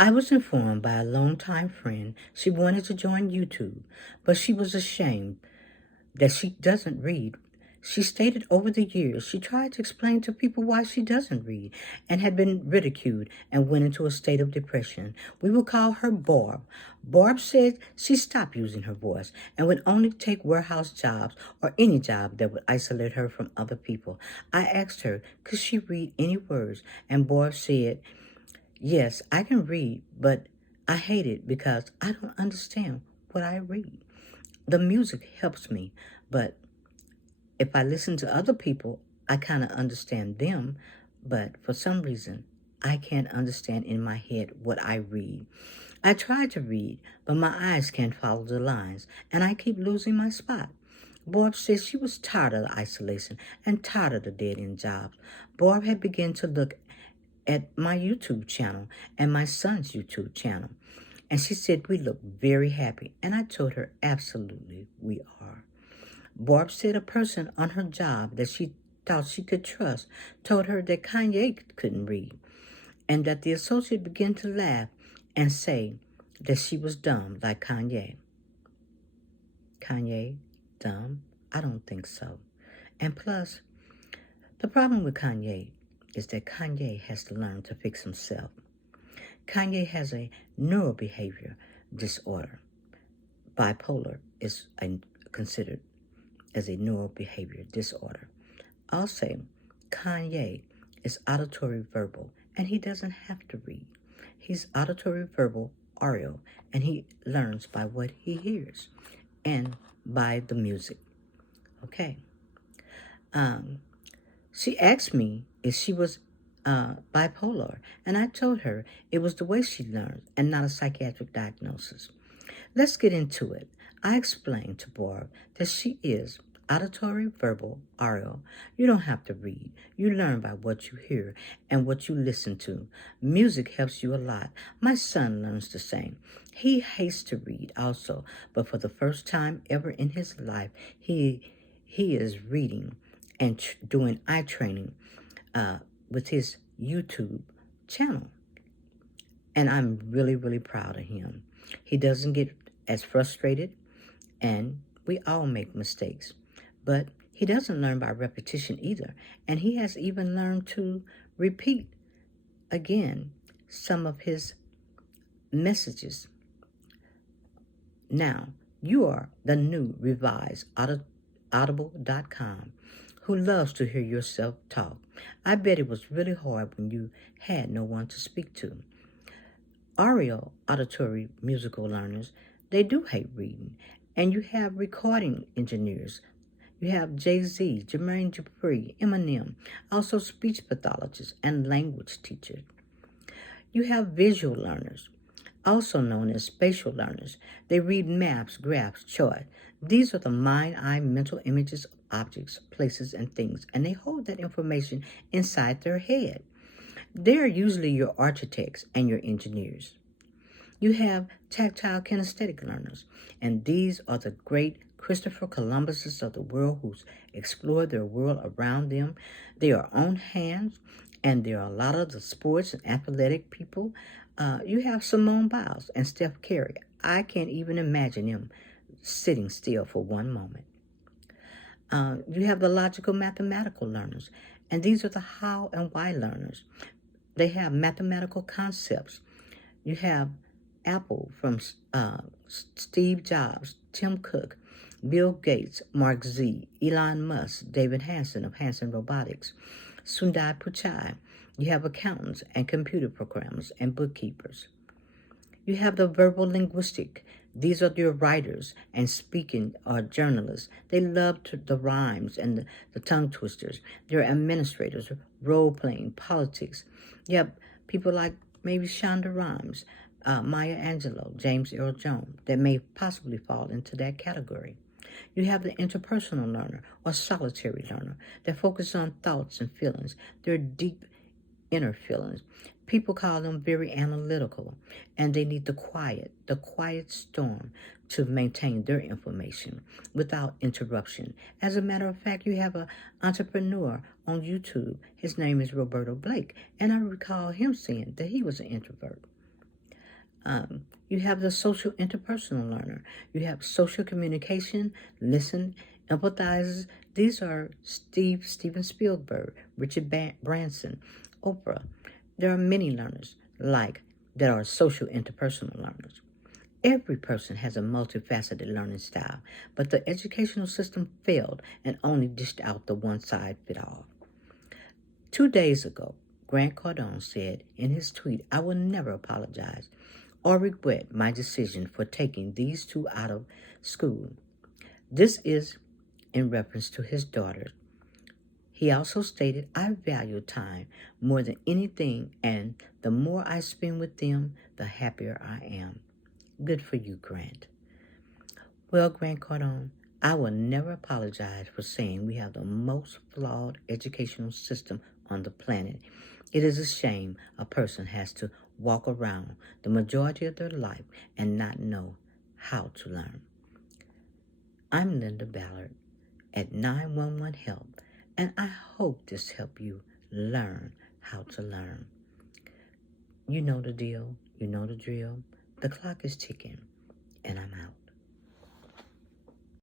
I was informed by a longtime friend she wanted to join YouTube, but she was ashamed that she doesn't read. She stated over the years she tried to explain to people why she doesn't read and had been ridiculed and went into a state of depression. We would call her Barb. Barb said she stopped using her voice and would only take warehouse jobs or any job that would isolate her from other people. I asked her, could she read any words? And Barb said, yes, I can read, but I hate it because I don't understand what I read. The music helps me, but if I listen to other people, I kind of understand them, but for some reason, I can't understand in my head what I read. I try to read, but my eyes can't follow the lines, and I keep losing my spot. Barb said she was tired of the isolation and tired of the dead-end jobs. Barb had begun to look at my YouTube channel and my son's YouTube channel, and she said we look very happy, and I told her absolutely we are. Barb said a person on her job that she thought she could trust told her that Kanye couldn't read, and that the associate began to laugh and say that she was dumb like Kanye. Kanye, dumb? I don't think so. And plus, the problem with Kanye is that Kanye has to learn to fix himself. Kanye has a neurobehavior disorder. Bipolar is considered as a neurobehavior disorder. Also, Kanye is auditory verbal, and he doesn't have to read. He's auditory verbal audio, and he learns by what he hears and by the music. Okay. She asked me if she was bipolar, and I told her it was the way she learned and not a psychiatric diagnosis. Let's get into it. I explained to Barb that she is auditory verbal audio. You don't have to read. You learn by what you hear and what you listen to. Music helps you a lot. My son learns the same. He hates to read also, but for the first time ever in his life, he is reading and doing eye training with his YouTube channel. And I'm really, really proud of him. He doesn't get as frustrated, and we all make mistakes. But he doesn't learn by repetition either. And he has even learned to repeat again some of his messages. Now, you are the new revised Audible.com who loves to hear yourself talk. I bet it was really hard when you had no one to speak to. Audio, auditory musical learners, they do hate reading. And you have recording engineers. You have Jay-Z, Jermaine Dupri, Eminem, also speech pathologists and language teachers. You have visual learners, also known as spatial learners. They read maps, graphs, charts. These are the mind-eye mental images of objects, places, and things, and they hold that information inside their head. They're usually your architects and your engineers. You have tactile kinesthetic learners, and these are the great Christopher Columbuses of the world who explored their world around them. They are on hands, and there are a lot of the sports and athletic people. You have Simone Biles and Steph Curry. I can't even imagine them sitting still for one moment. You have the logical mathematical learners, and these are the how and why learners. They have mathematical concepts. You have Apple from Steve Jobs, Tim Cook, Bill Gates, Mark Z, Elon Musk, David Hanson of Hanson Robotics, Sundar Pichai. You have accountants and computer programmers and bookkeepers. You have the verbal linguistic. These are your writers and speaking journalists. They love the rhymes and the tongue twisters. They're administrators, role-playing, politics. You have people like maybe Shonda Rhimes, Maya Angelou, James Earl Jones, that may possibly fall into that category. You have the interpersonal learner or solitary learner that focus on thoughts and feelings. They're deep inner feelings. People call them very analytical, and they need the quiet storm to maintain their information without interruption. As a matter of fact, you have an entrepreneur on YouTube. His name is Roberto Blake, and I recall him saying that he was an introvert. You have the social interpersonal learner. You have social communication, listen, empathizes. These are Steven Spielberg, Richard Branson, Oprah. There are many learners like that are social interpersonal learners. Every person has a multifaceted learning style, but the educational system failed and only dished out the one size fit all. 2 days ago, Grant Cardone said in his tweet, "I will never apologize or regret my decision for taking these two out of school." This is in reference to his daughter. He also stated, "I value time more than anything, and the more I spend with them, the happier I am." Good for you, Grant. Well, Grant Cardone, I will never apologize for saying we have the most flawed educational system on the planet. It is a shame a person has to walk around the majority of their life and not know how to learn. I'm Linda Ballard at 911 Help, and I hope this helped you learn how to learn. You know the deal. You know the drill. The clock is ticking, and I'm out.